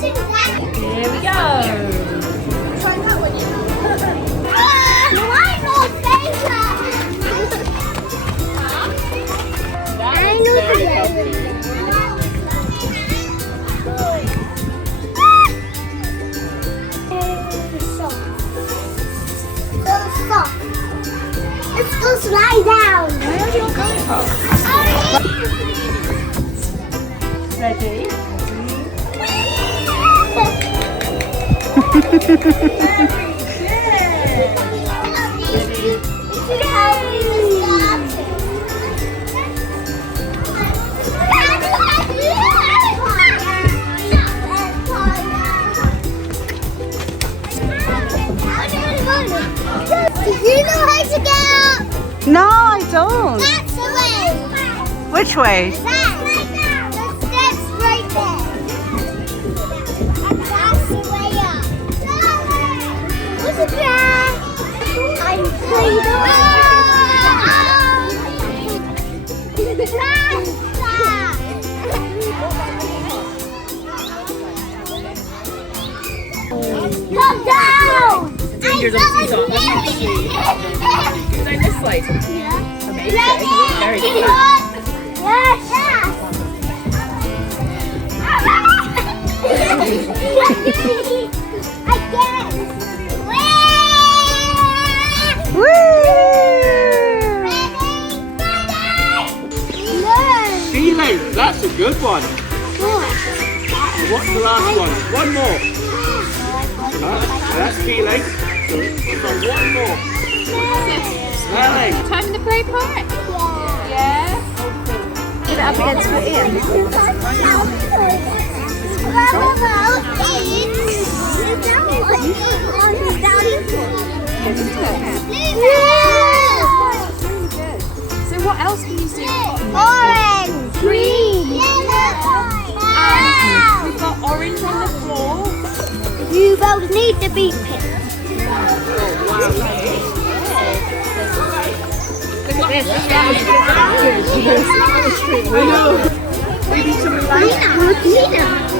Here we go. Let's go slide down. Where are you going from? Ready? Do you know how to get up? No, I don't. That's the way. Which way? That. The steps right there. And that's the way up. What's the plan? I'm afraid of Come down! Fingers on the seesaw. Go this way. Amazing. Very good. Yes! Again! Feeling, that's a good one. What's the last one? One more. That's feeling. So one more. Smelling. Time in the play park? Yeah. Get it up against her ear. So what else can you see? Orange, green, And we've got orange on the floor. You both need to be picked. Look at this. Tina.